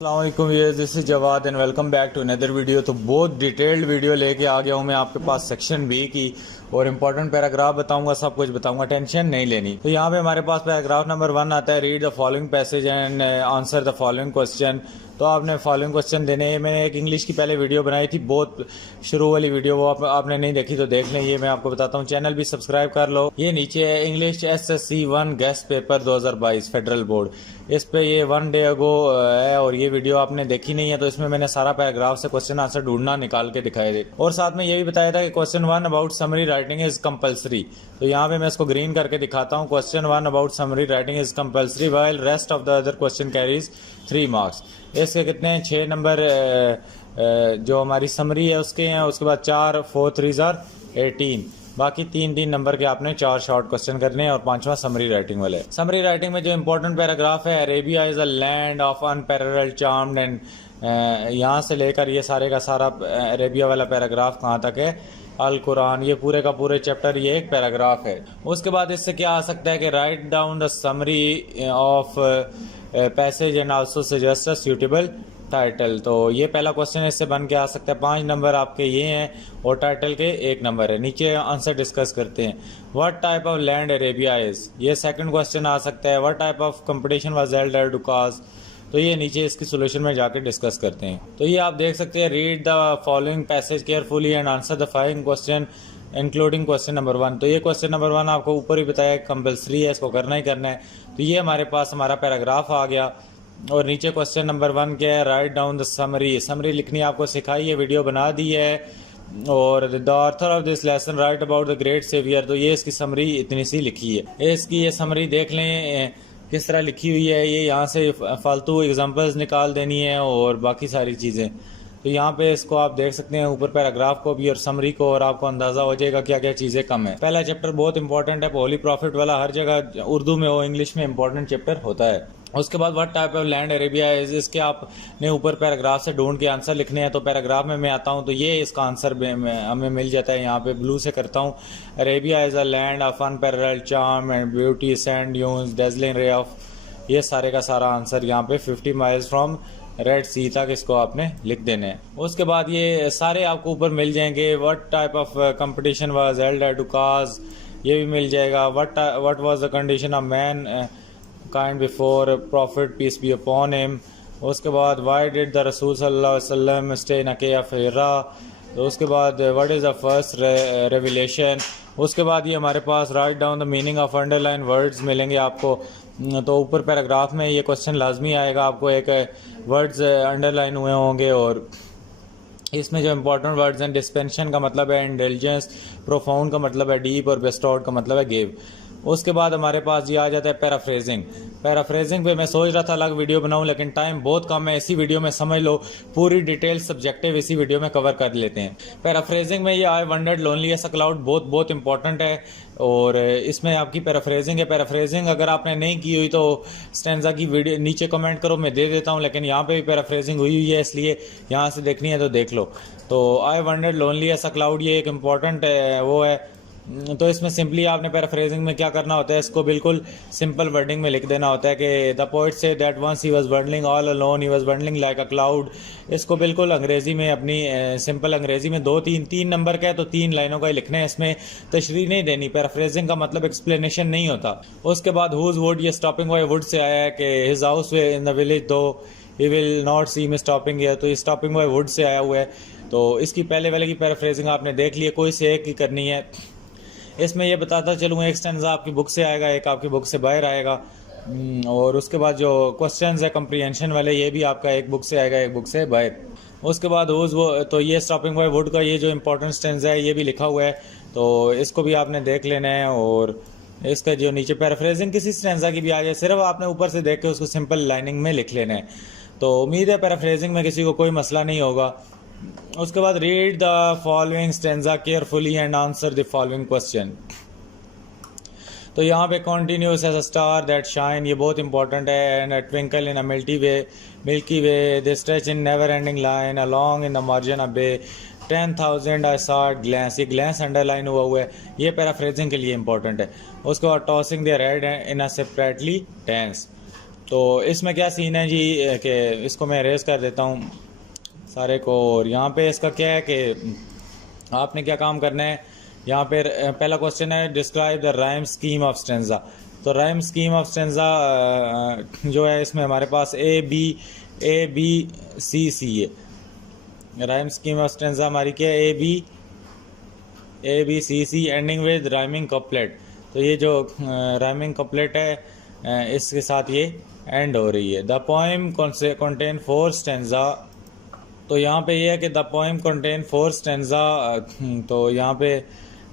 अस्सलामुअलैकुम viewers, this is Jawad and welcome back to another video. तो बहुत डिटेल्ड वीडियो लेके आ गया हूँ मैं आपके पास सेक्शन बी की और इम्पोर्टेंट पैराग्राफ बताऊंगा, सब कुछ बताऊंगा, टेंशन नहीं लेनी। तो यहाँ पे हमारे पास पैराग्राफ नंबर 1 आता है, read the following passage and answer the following question. तो आपने फॉलोइंग क्वेश्चन देने हैं। मैंने एक इंग्लिश की पहले वीडियो बनाई थी, बहुत शुरू वाली वीडियो, वो आपने नहीं देखी तो देख लें। ये मैं आपको बताता हूँ, चैनल भी सब्सक्राइब कर लो। ये नीचे है English SSC 1 guest paper 2022 federal board. इस पे ये 1 डे अगो है और ये वीडियो आपने देखी नहीं है, तो इसमें मैंने सारा पैराग्राफ से क्वेश्चन आंसर ढूंढना निकाल के दिखाए थे और साथ में ये भी बताया था कि question 1 about summary writing is compulsory. तो यहाँ पे मैं इसको ग्रीन करके दिखाता हूँ। Question 1 about summary writing is compulsory while rest of the other question carries 3 marks. इसके कितने हैं? 6 नंबर जो हमारी समरी है उसके हैं, उसके बाद 4 4 3 आर 18, बाकी 3 नंबर के आपने 4 शॉर्ट क्वेश्चन करने हैं और 5वां समरी राइटिंग वाले। समरी राइटिंग में जो इंपॉर्टेंट पैराग्राफ है, Arabia is a land of unparalleled charmed and, यहाँ से लेकर ये सारे का सारा अरेबिया वाला पैराग्राफ कहाँ तक है? अल कुरान, ये पूरे का पूरे चैप्टर ये एक पैराग्राफ है। उसके बाद इससे क्या आ सकता है कि right down the summary of passage and also suggest a suitable title. तो ये पहला क्वेश्चन इससे बन के आ सकता है। 5 नंबर आपके ये हैं और टाइटल के 1 नंबर है। नीचे आंसर डिस्कस करते हैं। What type of land Arabia is, ये सेकंड क्वेश्चन आ सकता है। What type of competition was held at Dukas, तो ये नीचे इसकी सोल्यूशन में जाकर डिस्कस करते हैं। तो ये आप देख सकते हैं, read the following passage carefully and answer the following question including question number 1। तो ये क्वेश्चन नंबर 1 आपको ऊपर ही बताया कंपलसरी है, इसको करना ही करना है। तो ये हमारे पास हमारा पैराग्राफ आ गया और नीचे क्वेश्चन नंबर 1 क्या है? Right down the summary. Summary लिखनी आपको सिखाई है, वीडियो बना दी है। और the author of this lesson right about the great saviour, तो ये इसकी समरी इतनी सी लिखी है। इसकी ये समरी देख लें किस तरह लिखी हुई है। ये यहाँ से फालतू एग्जांपल्स निकाल देनी है और बाकी सारी चीज़ें। तो यहाँ पे इसको आप देख सकते हैं, ऊपर पैराग्राफ को भी और समरी को, और आपको अंदाजा हो जाएगा क्या क्या चीज़ें कम है। पहला चैप्टर बहुत इंपॉर्टेंट है, होली प्रॉफिट वाला, हर जगह उर्दू में हो इंग्लिश में इंपॉर्टेंट चैप्टर होता है। उसके बाद what type of land Arabia is, इसके आपने ऊपर पैराग्राफ से ढूंढ के आंसर लिखने हैं। तो पैराग्राफ में मैं आता हूँ तो ये इसका आंसर हमें मिल जाता है। यहाँ पे ब्लू से करता हूँ। Arabia is a land of unparalleled charm and beauty, sand dunes, dazzling ray of, ये सारे का सारा आंसर यहाँ पे 50 माइल्स फ्रॉम रेड सी तक इसको आपने लिख देने हैं। उसके बाद ये सारे आपको ऊपर मिल जाएंगे। What type of competition was held at डुकास, ये भी मिल जाएगा। What was the condition of mankind before prophet peace be upon him. उसके बाद व्हाई डिड द रसूल सल्लल्लाहु अलैहि वसल्लम स्टे इन केफ हिरा। तो उसके बाद what is the first revelation. उसके बाद ये हमारे पास write down the meaning of underline words मिलेंगे आपको। तो ऊपर पैराग्राफ में ये क्वेश्चन लाजमी आएगा, आपको एक वर्ड्स अंडरलाइन हुए होंगे और इसमें जो इंपॉर्टेंट वर्ड्स हैं, डिस्पेंशन का मतलब है इंटेलिजेंस, प्रोफाउंड का मतलब है डीप और बेस्टॉर्ड का मतलब है गिव। उसके बाद हमारे पास ये आ जाता है पैराफ्रेजिंग। पैराफ्रेजिंग पे मैं सोच रहा था अलग वीडियो बनाऊं, लेकिन टाइम बहुत कम है। इसी वीडियो में समझ लो पूरी डिटेल सब्जेक्टिव इसी वीडियो में कवर कर लेते हैं। पैराफ्रेजिंग में ये आई वंडर्ड लोनलीएस्ट अ क्लाउड बहुत इंपॉर्टेंट है और इसमें आपकी पैराफ्रेजिंग है। पैराफ्रेजिंग अगर आपने नहीं की हुई तो स्टेंजा की वीडियो नीचे कमेंट करो, मैं दे देता हूँ, लेकिन यहाँ पे भी पैराफ्रेजिंग हुई है, इसलिए यहाँ से देखनी है तो देख लो। तो आई वंडर्ड लोनलीएस्ट अ क्लाउड ये एक इम्पॉर्टेंट वो है। तो इसमें सिंपली आपने पैराफ्रेजिंग में क्या करना होता है, इसको बिल्कुल सिंपल वर्डिंग में लिख देना होता है कि the poet says that once he was wandering all alone he was wandering like a cloud. इसको बिल्कुल अंग्रेजी में अपनी सिंपल अंग्रेजी में 3 नंबर का है तो 3 लाइनों का ही लिखना है, इसमें तशरीह नहीं देनी। पैराफ्रेजिंग का मतलब एक्सप्लेनेशन नहीं होता। उसके बाद हुज वुड, ये स्टॉपिंग बाय वुड से आया है कि his house in the village though he will not see me stopping है, तो ये स्टॉपिंग बाय वुड से आया हुआ है। तो इसकी पहले वाले की पैराफ्रेजिंग आपने देख ली है, कोई से एक ही करनी है। इसमें ये बताता चलूँ, एक स्टेंजा आपकी बुक से आएगा, एक आपकी बुक से बाहर आएगा। और उसके बाद जो क्वेश्चंस है कंप्रीहेंशन वाले, ये भी आपका एक बुक से आएगा, एक बुक से बाहर। उसके बाद वो तो ये स्टॉपिंग बाय वुड का ये जो इंपॉर्टेंट स्टेंजा है ये भी लिखा हुआ है, तो इसको भी आपने देख लेना है। और इसका जो नीचे पैराफ्रेजिंग किसी स्टेंजा की भी आ जाए, सिर्फ आपने ऊपर से देख के उसको सिंपल लाइनिंग में लिख लेना है। तो उम्मीद है पैराफ्रेजिंग में किसी को कोई मसला नहीं होगा। उसके बाद read the following stanza carefully and answer the following question. तो यहाँ पे continuous as a star that shine, ये बहुत इंपॉर्टेंट है। And twinkle in a milky way they stretch in never ending line along in the margin of bay 10,000 I saw glance, ये glance underline हुआ है, ये पैराफ्रेजिंग के लिए important है। उसके बाद tossing their head in a sprightly dance, तो इसमें क्या सीन है जी कि इसको मैं अरेज कर देता हूँ सारे को। और यहाँ पे इसका क्या है कि आपने क्या काम करना है, यहाँ पे पहला क्वेश्चन है describe the rhyme scheme of stanza. तो राइम स्कीम ऑफ स्टेंजा जो है इसमें हमारे पास ए बी सी है। राइम स्कीम ऑफ स्टेंजा हमारी क्या है, A B C ending with rhyming couplet. तो ये जो राइमिंग कपलेट है इसके साथ ये एंड हो रही है। The poem contain 4 stanza. तो यहाँ पे ये है कि द पोएम कंटेन 4 स्टेंजा। तो यहाँ पे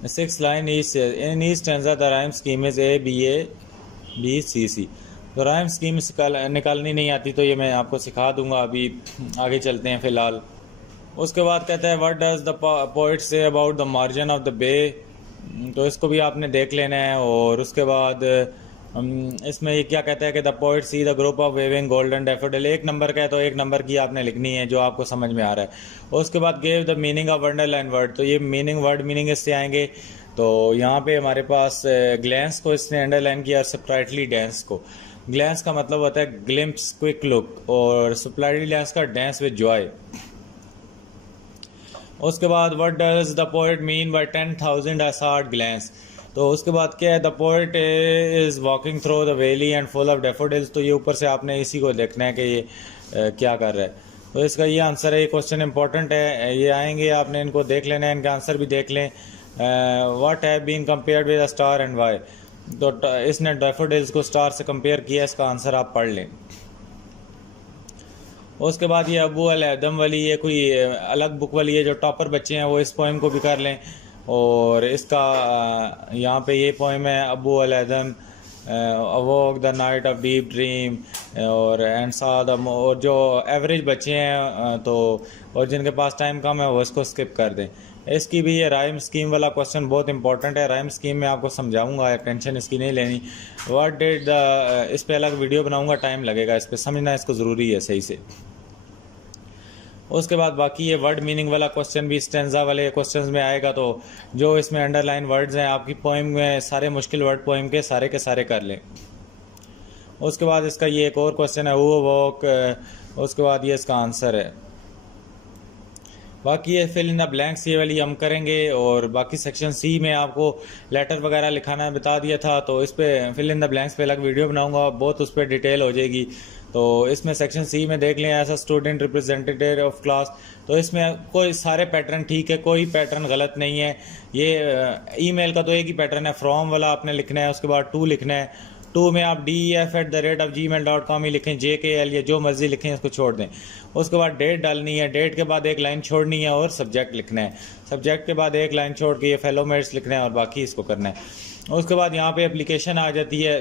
6 line in each stanza the rhyme scheme is A B C. तो राइम स्कीम निकालनी नहीं आती तो ये मैं आपको सिखा दूंगा, अभी आगे चलते हैं फ़िलहाल। उसके बाद कहता है what does the poet say about the margin of the bay. तो इसको भी आपने देख लेना है। और उसके बाद इसमें ये क्या कहता है कि the poet see the group of waving golden daffodil. 1 number का है तो 1 नंबर की आपने लिखनी है जो आपको समझ में आ रहा है। उसके बाद gave the meaning of underline word. तो ये वर्ड मीनिंग इससे आएंगे। तो यहाँ पे हमारे पास ग्लैंस को इसने अंडरलाइन किया, सप्राइटली डांस को। ग्लैंस का मतलब होता है ग्लिम्प्स, क्विक लुक, और सप्राइटली डांस का डांस विद जॉय। उसके बाद what does the poet mean by 10,000 असार्ड ग्लैंस। तो उसके बाद क्या है, the poet is walking through the valley and full of daffodils. तो ये ऊपर से आपने इसी को देखना है कि ये क्या कर रहा है। तो इसका ये आंसर है। ये क्वेश्चन इंपॉर्टेंट है, ये आएंगे, आपने इनको देख लेना है, इनका आंसर भी देख लें। What have been compared with a star and why. तो इसने डैफोडिल्स को स्टार से कंपेयर किया, इसका आंसर आप पढ़ लें। उसके बाद ये अबू अल आदम वाली, ये कोई अलग बुक वाली है, जो टॉपर बच्चे हैं वो इस पोएम को भी कर लें। और इसका यहाँ पे ये पोएम है Abu al Adam awoke the night of deep dream और एंड सा द। और जो एवरेज बच्चे हैं तो और जिनके पास टाइम कम है वो इसको स्किप कर दें। इसकी भी ये राइम स्कीम वाला क्वेश्चन बहुत इंपॉर्टेंट है। राइम स्कीम में आपको समझाऊंगा, टेंशन इसकी नहीं लेनी। व्हाट डिड द, इस पे अलग वीडियो बनाऊंगा, टाइम लगेगा इस पे, समझना इसको ज़रूरी है सही से। उसके बाद बाकी ये वर्ड मीनिंग वाला क्वेश्चन भी स्टेंजा वाले क्वेश्चंस में आएगा। तो जो इसमें अंडरलाइन वर्ड्स हैं आपकी पोएम में, सारे मुश्किल वर्ड पोएम के सारे कर लें। उसके बाद इसका ये एक और क्वेश्चन है वो वॉक। उसके बाद ये इसका आंसर है। बाकी ये फिल इन द ब्लैंक्स ये वाली हम करेंगे। और बाकी सेक्शन सी में आपको लेटर वगैरह लिखाना बता दिया था, तो इस पे फिल इन द ब्लैंक्स पे अलग वीडियो बनाऊंगा, बहुत उस पर डिटेल हो जाएगी। तो इसमें सेक्शन सी में देख लें as a student representative of class. तो इसमें कोई सारे पैटर्न ठीक है, कोई पैटर्न गलत नहीं है। ये ईमेल का तो एक ही पैटर्न है, फ्रॉम वाला आपने लिखना है, उसके बाद टू लिखना है। टू में आप def@gmail.com ही लिखें, JKL या जो मर्जी लिखें, इसको छोड़ दें। उसके बाद डेट डालनी है, डेट के बाद एक लाइन छोड़नी है और सब्जेक्ट लिखना है, सब्जेक्ट के बाद एक लाइन छोड़ के ये फेलो मेट्स लिखना है और बाकी इसको करना है। उसके बाद यहाँ पे एप्लीकेशन आ जाती है।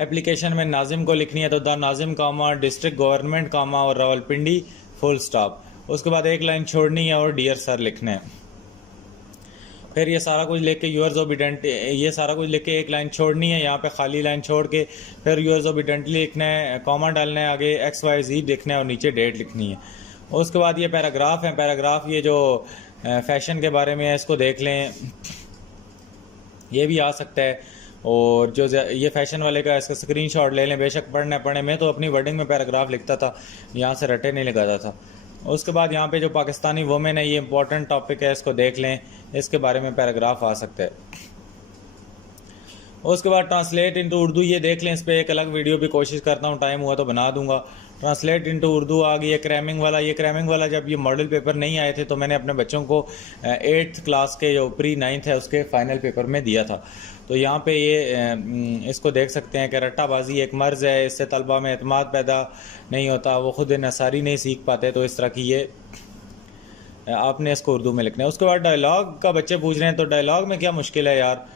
एप्लीकेशन में नाजिम को लिखनी है, तो the Nazim comma district government comma और रावलपिंडी फुल स्टॉप। उसके बाद एक लाइन छोड़नी है और डियर सर लिखना है। फिर ये सारा कुछ लेके यूअर्स ओबीडेंट, ये सारा कुछ लेके एक लाइन छोड़नी है, यहाँ पे खाली लाइन छोड़ के फिर यूअर्स ओबीडेंटली लिखना है, कॉमा डालना है, आगे XYZ लिखना है और नीचे डेट लिखनी है। उसके बाद ये पैराग्राफ है। पैराग्राफ ये जो फैशन के बारे में है इसको देख लें, ये भी आ सकता है। और जो ये फैशन वाले का इसका स्क्रीनशॉट ले लें, बेशक पढ़ना पढ़े, मैं तो अपनी वर्डिंग में पैराग्राफ लिखता था, यहाँ से रटे नहीं लगाता था। उसके बाद यहाँ पे जो पाकिस्तानी वुमेन है, ये इंपॉर्टेंट टॉपिक है, इसको देख लें, इसके बारे में पैराग्राफ आ सकता है। उसके बाद ट्रांसलेट इनटू उर्दू, ये देख लें, इस पर एक अलग वीडियो भी कोशिश करता हूँ, टाइम हुआ तो बना दूंगा। ट्रांसलेट इनटू उर्दू आ गई है। क्रैमिंग वाला, ये क्रैमिंग वाला जब ये मॉडल पेपर नहीं आए थे तो मैंने अपने बच्चों को 8th क्लास के जो प्री 9th है उसके फाइनल पेपर में दिया था। तो यहाँ पे ये इसको देख सकते हैं कि रट्टाबाजी एक मर्ज़ है, इससे तलबा में एतमाद पैदा नहीं होता, वो खुद नसारी नहीं सीख पाते। तो इस तरह की ये आपने इसको उर्दू में लिखना है। उसके बाद डायलॉग का बच्चे पूछ रहे हैं, तो डायलॉग में क्या मुश्किल है यार।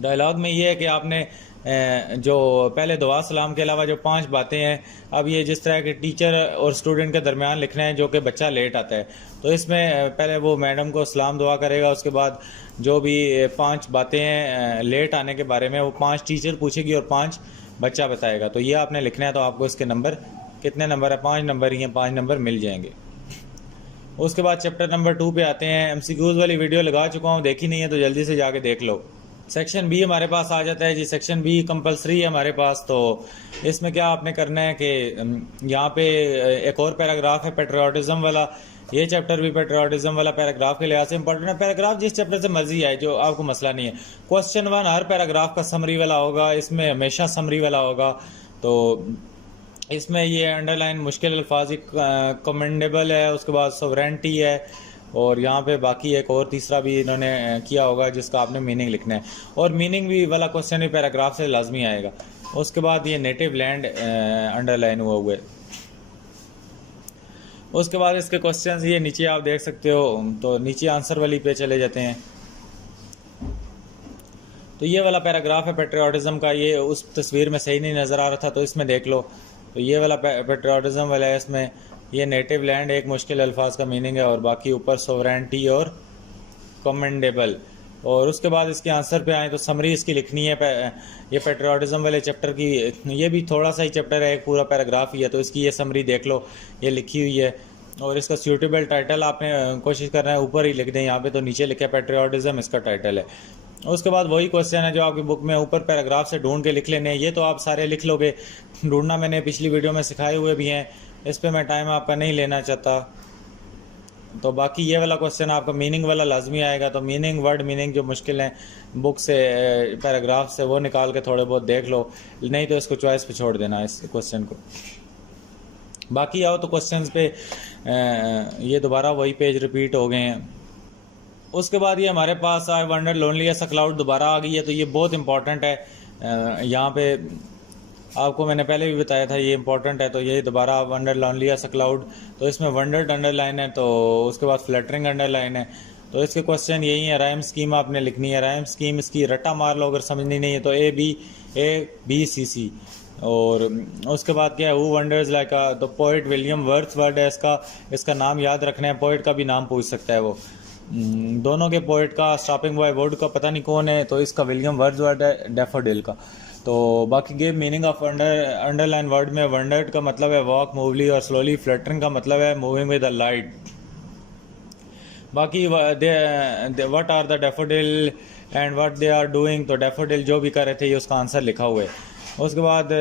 डायलॉग में ये है कि आपने जो पहले दुआ सलाम के अलावा जो 5 बातें हैं, अब ये जिस तरह के टीचर और स्टूडेंट के दरमियान लिखना है जो कि बच्चा लेट आता है, तो इसमें पहले वो मैडम को सलाम दुआ करेगा, उसके बाद जो भी 5 बातें हैं लेट आने के बारे में वो 5 टीचर पूछेगी और 5 बच्चा बताएगा। तो ये आपने लिखना है। तो आपको इसके नंबर कितने नंबर है, 5 नंबर ही हैं, 5 नंबर मिल जाएंगे। उसके बाद चैप्टर नंबर 2 पे आते हैं। MCQs वाली वीडियो लगा चुका हूँ, देखी नहीं है तो जल्दी से जाके देख लो। सेक्शन बी हमारे पास आ जाता है जी। सेक्शन बी कंपलसरी है हमारे पास। तो इसमें क्या आपने करना है कि यहाँ पे एक और पैराग्राफ है पेट्रियाटिज्म वाला। ये चैप्टर भी पेट्रियाटिज्म वाला पैराग्राफ के लिहाज से इंपॉर्टेंट है। पैराग्राफ जिस चैप्टर से मर्जी आए, जो आपको मसला नहीं है। क्वेश्चन 1 हर पैराग्राफ का समरी वाला होगा, इसमें हमेशा समरी वाला होगा। तो इसमें ये अंडरलाइन मुश्किल अल्फाज कमेंडेबल है, उसके बाद सोवरेंटी है, और यहाँ पे बाकी एक और तीसरा भी इन्होंने किया होगा जिसका आपने मीनिंग लिखना है, और मीनिंग भी वाला क्वेश्चन भी पैराग्राफ से लाजमी आएगा। उसके बाद ये नेटिव लैंड अंडरलाइन हुआ है। उसके बाद इसके क्वेश्चंस ये नीचे आप देख सकते हो। तो नीचे आंसर वाली पे चले जाते हैं। तो ये वाला पैराग्राफ है पेट्रियाटिज्म का, ये उस तस्वीर में सही नहीं नज़र आ रहा था तो इसमें देख लो। तो ये वाला पेट्रियाटिज्म वाला है, इसमें ये नेटिव लैंड एक मुश्किल अल्फाज का मीनिंग है, और बाकी ऊपर सोवरेंटी और कमेंडेबल। और उसके बाद इसके आंसर पे आए तो समरी इसकी लिखनी है। ये पेट्रियाटिज्म वाले चैप्टर की, ये भी थोड़ा सा ही चैप्टर है, एक पूरा पैराग्राफ ही है, तो इसकी ये समरी देख लो, ये लिखी हुई है। और इसका सूटेबल टाइटल आपने कोशिश करना है ऊपर ही लिख दें, यहाँ पे तो नीचे लिखा है पेट्रियाटिज्म इसका टाइटल है। उसके बाद वही क्वेश्चन है जो आपकी बुक में ऊपर पैराग्राफ से ढूंढ के लिख लेने हैं। ये तो आप सारे लिख लोगे, ढूंढना मैंने पिछली वीडियो में सिखाए हुए भी हैं, इस पर मैं टाइम आपका नहीं लेना चाहता। तो बाकी ये वाला क्वेश्चन आपका मीनिंग वाला लाजमी आएगा। तो मीनिंग, वर्ड मीनिंग जो मुश्किल है बुक से, पैराग्राफ से, वो निकाल के थोड़े बहुत देख लो, नहीं तो इसको चॉइस पे छोड़ देना इस क्वेश्चन को। बाकी आओ तो क्वेश्चंस पे ये दोबारा वही पेज रिपीट हो गए हैं। उसके बाद ये हमारे पास I wonder lonely as a cloud दोबारा आ गई है। तो ये बहुत इंपॉर्टेंट है। यहाँ पे आपको मैंने पहले भी बताया था ये इंपॉर्टेंट है। तो ये दोबारा wonder lonely as a cloud, तो इसमें वंडर्ड अंडरलाइन है, तो उसके बाद फ्लटरिंग अंडरलाइन है। तो इसके क्वेश्चन यही है, राइम स्कीम आपने लिखनी है। राइम स्कीम इसकी रट्टा मार लो, अगर समझनी नहीं है तो A B C और उसके बाद क्या है, हु वंडर्स लाइक तो पोइट विलियम वर्ड्सवर्थ है इसका नाम याद रखना है। पोइट का भी नाम पूछ सकता है वो, दोनों के पोइट का। स्टॉपिंग बाय वुड का पता नहीं कौन है, तो इसका विलियम वर्ड्सवर्थ है डैफोडिल का। तो बाकी give meaning of underline word में वंडर्ड का मतलब है वॉक मूवली और स्लोली, फ्लटरिंग का मतलब है मूविंग विद द लाइट। बाकी what are the daffodil and what they are doing, तो डैफोडिल जो भी कर रहे थे ये उसका आंसर लिखा हुआ है। उसके बाद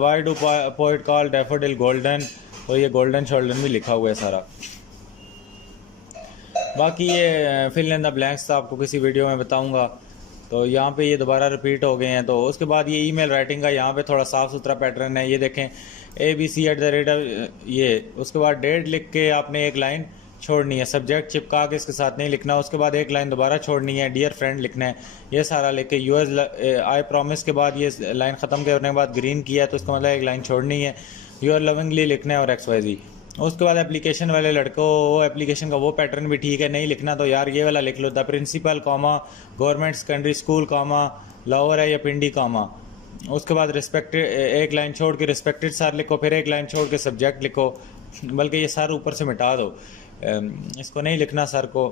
why do poet call daffodil golden, तो ये गोल्डन शोल्डन भी लिखा हुआ है सारा। बाकी ये फिल इन द ब्लैंक्स आपको किसी वीडियो में बताऊंगा। तो यहाँ पे ये दोबारा रिपीट हो गए हैं। तो उसके बाद ये ईमेल राइटिंग का यहाँ पे थोड़ा साफ सुथरा पैटर्न है, ये देखें ABC@, ये। उसके बाद डेट लिख के आपने एक लाइन छोड़नी है, सब्जेक्ट चिपका के इसके साथ नहीं लिखना। उसके बाद एक लाइन दोबारा छोड़नी है, डियर फ्रेंड लिखना है, ये सारा लिख के। आई प्रॉमिस के बाद ये लाइन ख़त्म करने के बाद ग्रीन किया है तो इसका मतलब एक लाइन छोड़नी है। यू आर लविंगली लिखना है और XYZ। उसके बाद एप्लीकेशन वाले लड़कों, वो एप्लीकेशन का वो पैटर्न भी ठीक है, नहीं लिखना तो यार ये वाला लिख लो, the principal comma government secondary school comma Lahore है या पिंडी कॉमा। उसके बाद रिस्पेक्टेड एक लाइन छोड़ के रिस्पेक्टेड सर लिखो, फिर एक लाइन छोड़ के सब्जेक्ट लिखो, बल्कि ये सर ऊपर से मिटा दो, इसको नहीं लिखना सर को।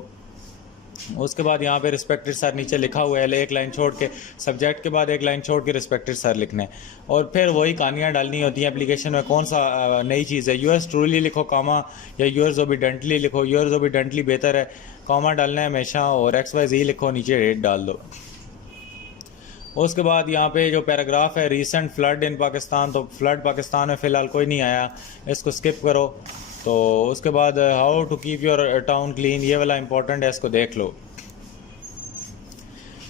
उसके बाद यहाँ पे रिस्पेक्टेड सर नीचे लिखा हुआ है, एक लाइन छोड़ के सब्जेक्ट के बाद एक लाइन छोड़ के रिस्पेक्टेड सर लिखना है। और फिर वही कहानियाँ डालनी होती हैं एप्लीकेशन में, कौन सा नई चीज़ है। यूअर्स ट्रूली लिखो कॉमा, या यूअर्स ओबीडेंटली लिखो। यूअर्स ओबीडेंटली बेहतर है, कॉमा डालना है हमेशा, और XYZ लिखो, नीचे डेट डाल दो। उसके बाद यहाँ पे जो पैराग्राफ है, रीसेंट फ्लड इन पाकिस्तान, तो फ्लड पाकिस्तान में फ़िलहाल कोई नहीं आया, इसको स्किप करो। तो उसके बाद how to keep your town clean, ये वाला इंपॉर्टेंट है, इसको देख लो।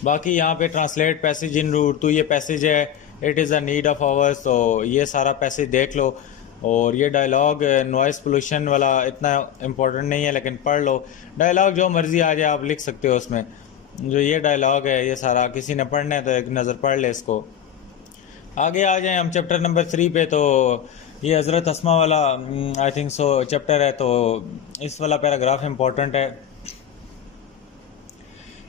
बाकी यहाँ पे ट्रांसलेट पैसेज इन रूट, तो ये पैसेज है it is a need of hours, तो ये सारा पैसेज देख लो। और ये डायलॉग नॉइस पोल्यूशन वाला इतना इम्पोर्टेंट नहीं है, लेकिन पढ़ लो। डायलॉग जो मर्जी आ जाए आप लिख सकते हो उसमें। जो ये डायलॉग है ये सारा किसी ने पढ़ना है तो एक नज़र पढ़ ले इसको। आगे आ जाए हम चैप्टर नंबर 3 पे। तो ये हज़रत अस्मा वाला आई थिंक सो चैप्टर है, तो इस वाला पैराग्राफ इम्पोर्टेंट है,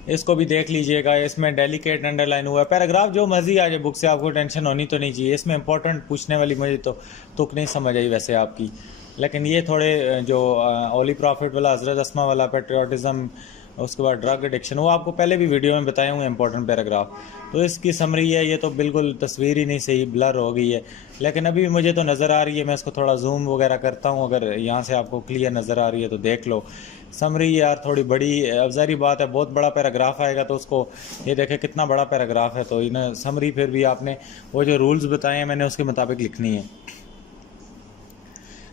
इसको भी देख लीजिएगा। इसमें डेलिकेट अंडरलाइन हुआ है। पैराग्राफ जो मर्जी आ जाए बुक से, आपको टेंशन होनी तो नहीं चाहिए। इसमें इंपॉर्टेंट पूछने वाली मुझे तो तुक नहीं समझ आई वैसे आपकी, लेकिन ये थोड़े जो ओली प्रॉफिट वाला, हज़रत अस्मा वाला, पेट्रियाटिज्म उसके बाद ड्रग एडिक्शन, वो आपको पहले भी वीडियो में बताए होंगे इंपॉर्टेंट पैराग्राफ। तो इसकी समरी है, ये तो बिल्कुल तस्वीर ही नहीं सही, ब्लर हो गई है, लेकिन अभी भी मुझे तो नज़र आ रही है। मैं इसको थोड़ा जूम वगैरह करता हूँ, अगर यहाँ से आपको क्लियर नज़र आ रही है तो देख लो। समरी यार थोड़ी बड़ी, अब ज़ाहिर बात है बहुत बड़ा पैराग्राफ आएगा तो उसको, ये देखें कितना बड़ा पैराग्राफ है, तो इन्हें समरी फिर भी आपने वो जो रूल्स बताए हैं मैंने उसके मुताबिक लिखनी है।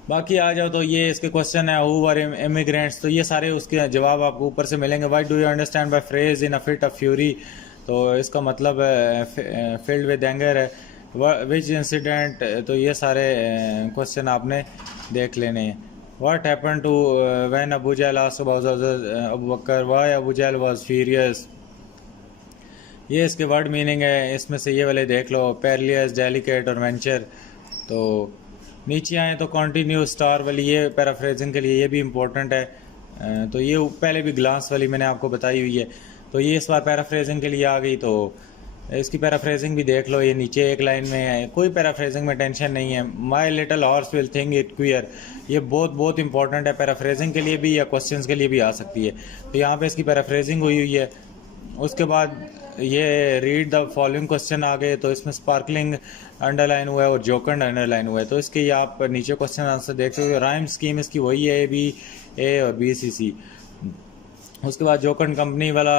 बाकी आ जाओ तो ये इसके क्वेश्चन है, हु आर इमिग्रेंट्स, तो ये सारे उसके जवाब आपको ऊपर से मिलेंगे। Why do you understand by phrase in a fit of fury, तो इसका मतलब फील्ड विद एंगर है। विच इंसिडेंट, तो ये सारे क्वेश्चन आपने देख लेने हैं। What happen to when Abu Jahl asked Abu Bakr why Abu Jahl was furious, ये इसके वर्ड मीनिंग है, इसमें से ये वाले देख लो, पेरिलियस, डेलिकेट और वेंचर। तो नीचे आए तो कंटिन्यू स्टार वाली, ये पैराफ्रेजिंग के लिए ये भी इम्पोर्टेंट है। तो ये पहले भी ग्लास वाली मैंने आपको बताई हुई है, तो ये इस बार पैराफ्रेजिंग के लिए आ गई, तो इसकी पैराफ्रेजिंग भी देख लो। ये नीचे एक लाइन में है, कोई पैराफ्रेजिंग में टेंशन नहीं है। माई little horse will think it queer, ये बहुत इंपॉर्टेंट है पैराफ्रेजिंग के लिए भी या क्वेश्चंस के लिए भी आ सकती है। तो यहाँ पे इसकी पैराफ्रेजिंग हुई हुई है। उसके बाद ये रीड द फॉलोइंग क्वेश्चन आ गए, तो इसमें स्पार्कलिंग अंडरलाइन हुआ है और जोकंड अंडरलाइन हुआ है। तो इसके आप नीचे क्वेश्चन आंसर देख सकते हो। राइम स्कीम इसकी वही है, बी ए और बी सी सी। उसके बाद जोकंड कंपनी वाला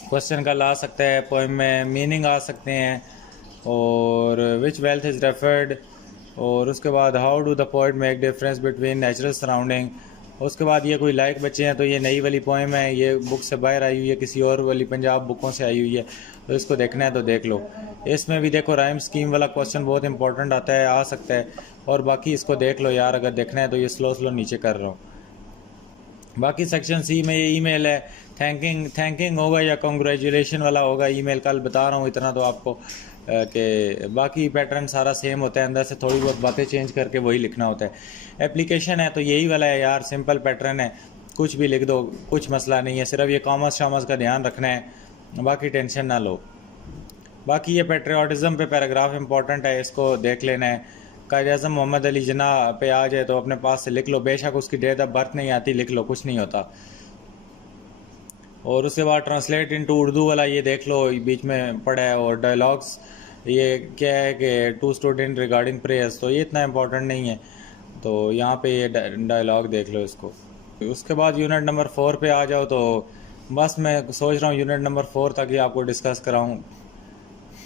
क्वेश्चन का ला सकता है, पोएम में मीनिंग आ सकते हैं, और विच वेल्थ इज रेफर्ड, और उसके बाद how do the poet make difference between natural surrounding. उसके बाद ये कोई लाइक बच्चे हैं, तो ये नई वाली पोएम है, ये बुक से बाहर आई हुई है, किसी और वाली पंजाब बुकों से आई हुई है, तो इसको देखना है तो देख लो। इसमें भी देखो राइम स्कीम वाला क्वेश्चन बहुत इंपॉर्टेंट आता है, आ सकता है, और बाकी इसको देख लो यार, अगर देखना है तो ये स्लो नीचे कर रहा हूँ। बाकी सेक्शन सी में ये ईमेल है, थैंकिंग होगा या कॉन्ग्रेचुलेशन वाला होगा ईमेल, कल बता रहा हूँ इतना तो आपको कि बाकी पैटर्न सारा सेम होता है, अंदर से थोड़ी बहुत बातें चेंज करके वही लिखना होता है। एप्लीकेशन है तो यही वाला है यार, सिंपल पैटर्न है, कुछ भी लिख दो, कुछ मसला नहीं है, सिर्फ ये कॉमर्स शामर्स का ध्यान रखना है, बाकी टेंशन ना लो। बाकी ये पेट्रियाटिज़म पे पैराग्राफ इंपॉर्टेंट है, इसको देख लेना है। कायद-ए-आज़म मोहम्मद अली जिन्ना पे आ जाए तो अपने पास से लिख लो, बेशक उसकी डेट ऑफ बर्थ नहीं आती, लिख लो, कुछ नहीं होता। और उसके बाद ट्रांसलेट इनटू उर्दू वाला ये देख लो, बीच में पड़ा है। और डायलॉग्स ये क्या है कि टू स्टूडेंट रिगार्डिंग प्रेयर्स, तो ये इतना इंपॉर्टेंट नहीं है, तो यहाँ पे ये डायलॉग देख लो इसको। उसके बाद यूनिट नंबर 4 पे आ जाओ, तो बस मैं सोच रहा हूँ यूनिट नंबर 4 तक ही आपको डिस्कस कराऊँ।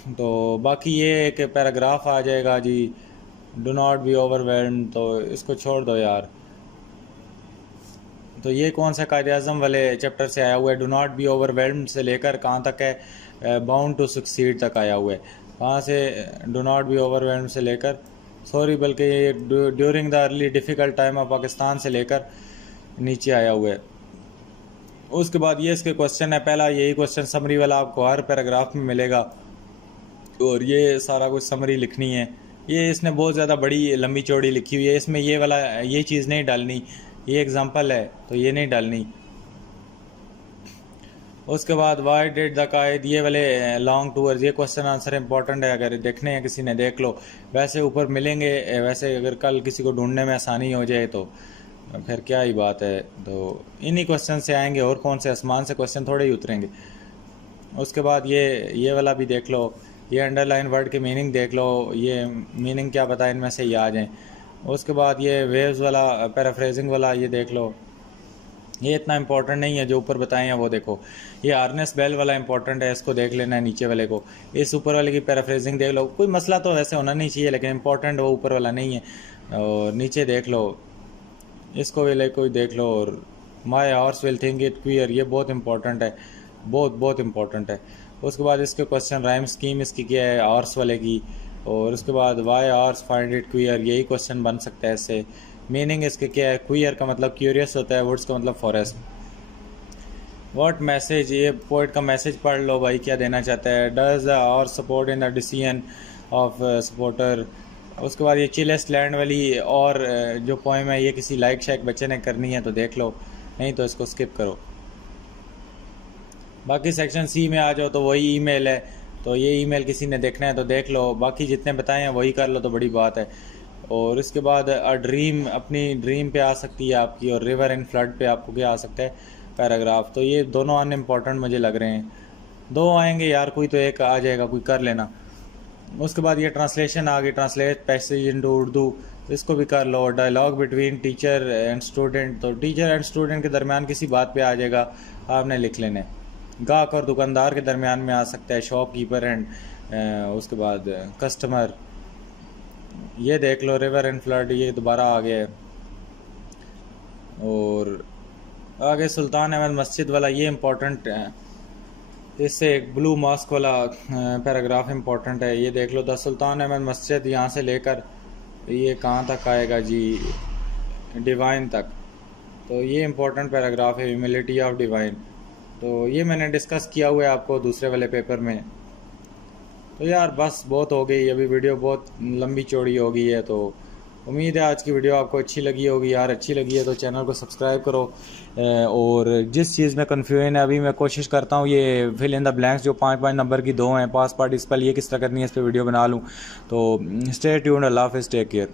तो बाकी ये एक पैराग्राफ आ जाएगा जी, डू नॉट बी ओवरवेल्म्ड, तो इसको छोड़ दो यार। तो ये कौन सा कायद-ए-आज़म वाले चैप्टर से आया हुआ है, डू नॉट बी ओवरवेल्म्ड से लेकर कहाँ तक है, बाउंड टू सक्सीड तक आया हुआ है। कहाँ से डू नॉट बी ओवरवेल्म्ड से लेकर, सॉरी बल्कि ये during the early difficult time of Pakistan से लेकर नीचे आया हुआ है। उसके बाद ये इसके क्वेश्चन है, पहला यही क्वेश्चन समरी वाला आपको हर पैराग्राफ में मिलेगा, और ये सारा कुछ समरी लिखनी है। ये इसने बहुत ज़्यादा बड़ी लंबी चौड़ी लिखी हुई है, इसमें ये वाला ये चीज़ नहीं डालनी, ये एग्जांपल है तो ये नहीं डालनी। उसके बाद वाई डिड द कायद, ये वाले लॉन्ग टूअर्स, ये क्वेश्चन आंसर इंपॉर्टेंट है, अगर देखने हैं किसी ने देख लो, वैसे ऊपर मिलेंगे, वैसे अगर कल किसी को ढूंढने में आसानी हो जाए तो फिर क्या ही बात है। तो इन्हीं क्वेश्चन से आएंगे, और कौन से आसमान से क्वेश्चन थोड़े ही उतरेंगे। उसके बाद ये वाला भी देख लो, ये अंडरलाइन वर्ड के मीनिंग देख लो, ये मीनिंग क्या बताए इनमें से ये आ जाएँ। उसके बाद ये वेव्स वाला पैराफ्रेजिंग वाला ये देख लो, ये इतना इंपॉर्टेंट नहीं है, जो ऊपर बताए हैं वो देखो। ये आर्नेस बेल वाला इंपॉर्टेंट है, इसको देख लेना है, नीचे वाले को। इस ऊपर वाले की पैराफ्रेजिंग देख लो, कोई मसला तो वैसे होना नहीं चाहिए, लेकिन इंपॉर्टेंट वो ऊपर वाला नहीं है। और नीचे देख लो, इसको वाले कोई देख लो, और my horse will think it queer, ये बहुत इंपॉर्टेंट है, बहुत इंपॉर्टेंट है। उसके बाद इसके क्वेश्चन, राइम स्कीम इसकी क्या है हॉर्स वाले की, और उसके बाद why horse find it queer, यही क्वेश्चन बन सकता है इससे। मीनिंग इसके क्या है, क्वियर का मतलब क्यूरियस होता है, वुड्स का मतलब फॉरेस्ट। व्हाट मैसेज, ये पोइट का मैसेज पढ़ लो भाई, क्या देना चाहता है। Does the horse support in the decision of supporter. उसके बाद ये चिलेस्ट लैंड वाली और जो पोएम है, ये किसी लाइक शाइक बच्चे ने करनी है तो देख लो, नहीं तो इसको स्किप करो। बाकी सेक्शन सी में आ जाओ तो वही ईमेल है, तो ये ईमेल किसी ने देखना है तो देख लो, बाकी जितने बताए हैं वही कर लो तो बड़ी बात है। और इसके बाद ड्रीम, अपनी ड्रीम पे आ सकती है आपकी, और रिवर इन फ्लड पे आपको क्या आ सकता है, पैराग्राफ। तो ये दोनों आने इम्पोर्टेंट मुझे लग रहे हैं, दो आएंगे यार, कोई तो एक आ जाएगा, कोई कर लेना। उसके बाद ये ट्रांसलेशन आ गई, ट्रांसलेट पैसेज इनटू उर्दू, इसको भी कर लो। Dialogue between teacher and student, तो टीचर एंड स्टूडेंट के दरमियान किसी बात पे आ जाएगा, आपने लिख लेने। गाहक और दुकानदार के दरमियान में आ सकता है, शॉपकीपर एंड उसके बाद कस्टमर। ये देख लो रिवर एंड फ्लड, ये दोबारा आ गया है। और आगे सुल्तान अहमद मस्जिद वाला, ये इम्पोर्टेंट है, इससे एक ब्लू मास्क वाला पैराग्राफ इम्पोर्टेंट है। ये देख लो, द सुल्तान अहमद मस्जिद, यहाँ से लेकर ये कहाँ तक आएगा जी, डिवाइन तक। तो ये इम्पोर्टेंट पैराग्राफ है, ह्यूमिलिटी ऑफ डिवाइन। तो ये मैंने डिस्कस किया हुआ है आपको दूसरे वाले पेपर में। तो यार बस बहुत हो गई, अभी वीडियो बहुत लंबी चौड़ी हो गई है। तो उम्मीद है आज की वीडियो आपको अच्छी लगी होगी। यार अच्छी लगी है तो चैनल को सब्सक्राइब करो। और जिस चीज़ में कन्फ्यूजन है अभी मैं कोशिश करता हूँ ये फिल इन द ब्लैंक्स जो 5 नंबर की दो हैं, पास पार्टिसिपल, ये किस तरह करनी है, इस पर वीडियो बना लूँ। तो स्टे ट्यून्ड, अल्लाह हाफिज़, टेक केयर।